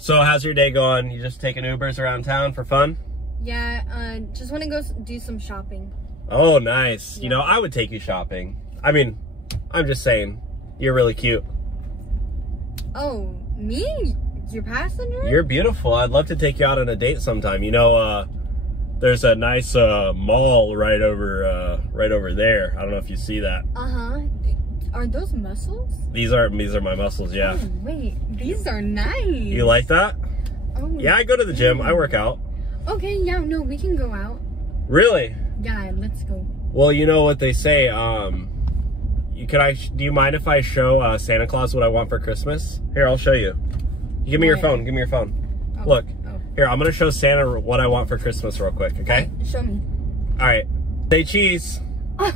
So how's your day going? You just taking Ubers around town for fun? Yeah, just want to go do some shopping. Oh, nice. Yeah. You know, I would take you shopping. I mean, I'm just saying, you're really cute. Oh, me? Your passenger? You're beautiful. I'd love to take you out on a date sometime. You know, there's a nice mall right over there. I don't know if you see that. Uh-huh. Are those muscles? These are my muscles, yeah. Oh, wait, these are nice. You like that? Oh. Yeah, I go to the gym. I work out. Okay, yeah, no, we can go out. Really? Yeah, let's go. Well, you know what they say, do you mind if I show Santa Claus what I want for Christmas? Here, I'll show you. Give me your phone. Give me your phone. Oh, Look. Oh. Here, I'm going to show Santa what I want for Christmas real quick, okay? Show me. All right. Say cheese. Oh.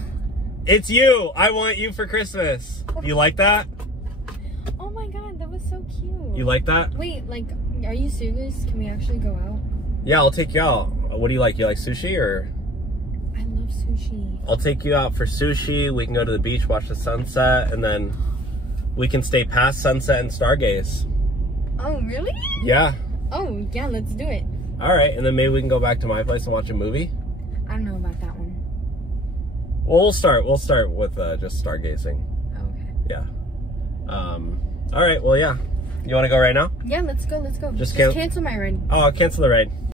It's you. I want you for Christmas. You like that? Oh my god, that was so cute. You like that? Wait, like, are you serious? Can we actually go out? Yeah, I'll take you out. What do you like? You like sushi or? I love sushi. I'll take you out for sushi. We can go to the beach, watch the sunset, and then we can stay past sunset and stargaze. Oh, really? Yeah. Oh, yeah, let's do it. All right, and then maybe we can go back to my place and watch a movie. I don't know about that one. Well, we'll start with just stargazing. Okay. Yeah. All right. Well, yeah. You want to go right now? Yeah, let's go. Just cancel my ride. Oh, I'll cancel the ride.